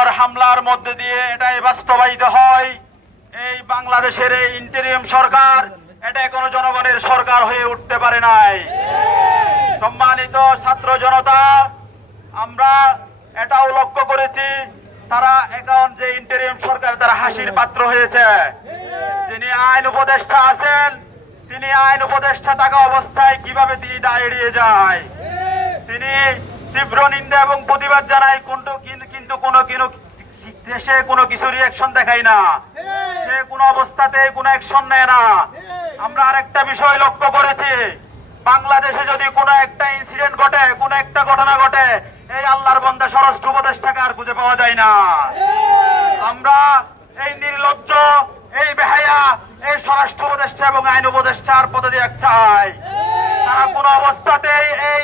বর্বর হামলার মধ্যে দিয়ে এটাই বাস্তবায়িত হয়। এই বাংলাদেশের এই ইন্টারিম সরকার এটা কোনো জনগণের সরকার হয়ে উঠতে পারে নাই। সম্মানিত ছাত্র জনতা, আমরা এটাও লক্ষ্য করেছি তারা এখন যে ইন্টারিম সরকার তারা হাসির পাত্র হয়েছে। যিনি আইন উপদেষ্টা আছেন, তিনি আইন উপদেষ্টা থাকা অবস্থায় কিভাবে তিনি এড়িয়ে যায়। তিনি তীব্র নিন্দা এবং প্রতিবাদ জানায়, কিন্তু সে কোনো কিছু রিয়াকশন দেখায় না, সে কোনো অবস্থাতে কোনো অ্যাকশন নেয় না। আমরা আরেকটা বিষয় লক্ষ্য করেছি, বাংলাদেশে যদি কোনো একটা ইনসিডেন্ট ঘটে, কোনো একটা ঘটনা ঘটে, এই আল্লাহর বান্দা স্বরাষ্ট্র উপদেষ্টাকে আর খুঁজে পাওয়া যায় না। আমরা এই নির্লজ্জ, এই বেহায়া, এই স্বরাষ্ট্র উপদেষ্টা এবং আইন উপদেষ্টার পদত্যাগ চাই। তারা কোনো অবস্থাতেই এই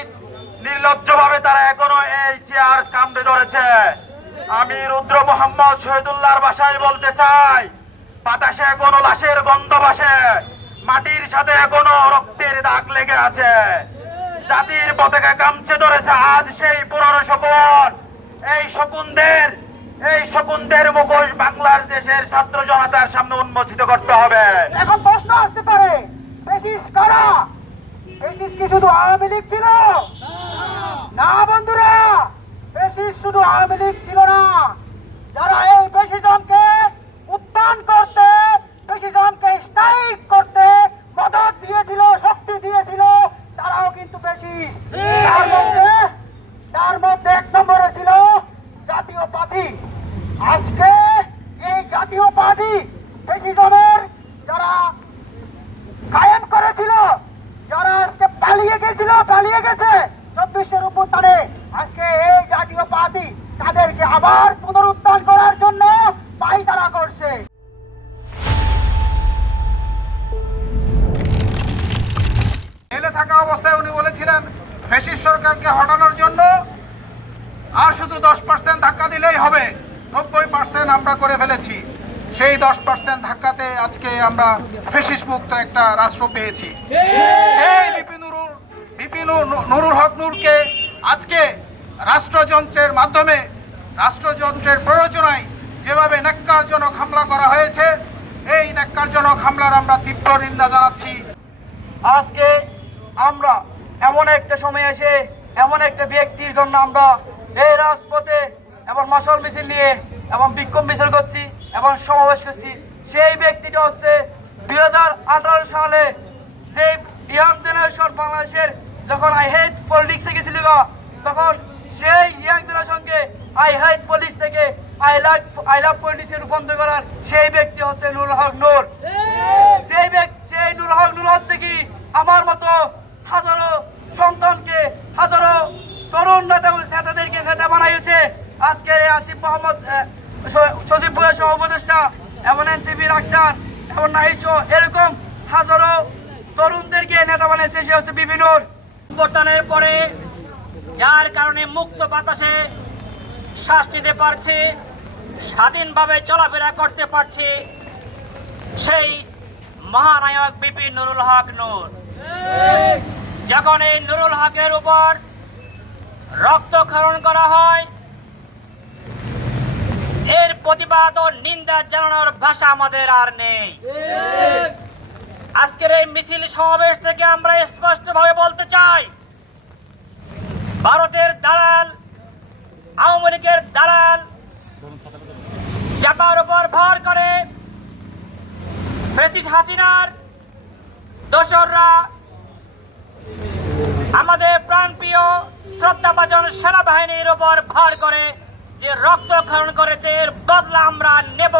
নির্লজ্জ ভাবে তারা এখনো এই চেয়ার কামড়ে ধরেছে। আমি রুদ্র মোহাম্মদ শহীদুল্লাহর ভাষায় বলতে চাই, বাতাসে এখনো লাশের গন্ধ ভাসে, মাটির সাথে এখনো রক্তের দাগ লেগে আছে। জাতির পতাকা কামছে ধরেছে আজ সেই পুরনো শকুন। এই শকুনদের মুখোশ বাংলাদেশের ছাত্র জনতার সামনে উন্মোচিত করতে হবে। এখন প্রশ্ন আসতে পারে, ফ্যাসিস্ট কারা? ফ্যাসিস্ট কি শুধু আওয়ামী লীগ ছিল? না বন্ধুরা, ফ্যাসিস্ট শুধু আওয়ামী লীগ ছিল না। যারা এই ফ্যাসিজমকে উত্থান করতে, ফ্যাসিজমকে স্ট্রাইক করতে মদত দিয়েছিল, শক্তি দিয়েছিল, তারাও কিন্তু ফ্যাসিস্ট। তার মধ্যে এক নম্বরে ছিল জাতীয় পার্টি। আজকে এই জাতীয় পার্টি ফ্যাসিজমের যারা কায়েম করেছিল, যারা আজকে পালিয়ে গেছে 24-এর অভ্যুত্থানে, আজকে এই জাতীয় পার্টি তাদেরকে আবার পুনরুত্থান করার জন্য পায়তারা করছে। জেলে থাকা অবস্থায় উনি বলেছিলেন ফ্যাসিস্ট সরকারকে হটানোর জন্য আর শুধু 10% ধাক্কা দিলেই হবে। 90% আমরা করে ফেলেছি। সেই 10% ধাক্কাতে আজকে আমরা ফ্যাসিস্ট মুক্ত একটা রাষ্ট্র পেয়েছি। এই বিপিন নুরুল হক নূরকে আজকে রাষ্ট্রযন্ত্রের মাধ্যমে, রাষ্ট্রযন্ত্রের প্ররোচনায় যেভাবে ন্যাক্কারজনক হামলা করা হয়েছে, এই ন্যাক্কারজনক হামলার আমরা তীব্র নিন্দা জানাচ্ছি। আজকে আমরা এমন একটা সময় এসে এমন একটা ব্যক্তির জন্য আমরা এই রাজপথে এবং মশাল মিছিল নিয়ে এবং বিক্ষোভ মিছিল করছি এবং সমাবেশ করছি। সেই ব্যক্তিটা হচ্ছে 2018 সালে যে ইয়াং জেনারেশন বাংলাদেশের যখন আই হেট পলিটিক্সে গেছিল, তখন সেই ইয়াং জেনারেশনকে আই হেট পলিটিক্স থেকে আই লাভ পলিটিক্সে রূপান্তর করার সেই ব্যক্তি হচ্ছে নুরুল হক নূর। সেই নুরুল হক নূর হচ্ছে কি আমার মতো হাজারো সন্তানকে, হাজারো তরুণ নেতাদেরকে নেতা বানাইছে। আজকের আসিফ মোহাম্মদ, সজীব ভুঁইয়ার সহ উপদেষ্টা, এমন এনসিপির ডাক্তার, এমন নাহিদ, এরকম হাজারো তরুণদেরকে নেতা বানাইছে। সে হচ্ছে বিভিন্ন পরিবর্তনের পরে যার কারণে মুক্ত বাতাসে শ্বাস নিতে পারছে, স্বাধীনভাবে চলাফেরা করতে পারছে, সেই মহানায়ক বিপিন নুরুল হক নূর। যখন এই নুরুল হকের উপর রক্তক্ষরণ করা হয়, এর প্রতিবাদ ও নিন্দা জানানোর ভাষা আমাদের আর নেই। আজকের এই মিছিল সমাবেশ থেকে আমরা স্পষ্টভাবে বলতে চাই, ভারতের দালাল, আওয়ামী লীগের দালাল চাপার উপর ভর করে ফ্যাসিস্ট হাসিনার দোসররা আমাদের প্রাণপ্রিয় শ্রদ্ধাভাজন সেনাবাহিনীর উপর ভর করে যে রক্তক্ষরণ করেছে, এর বদলা আমরা নেব।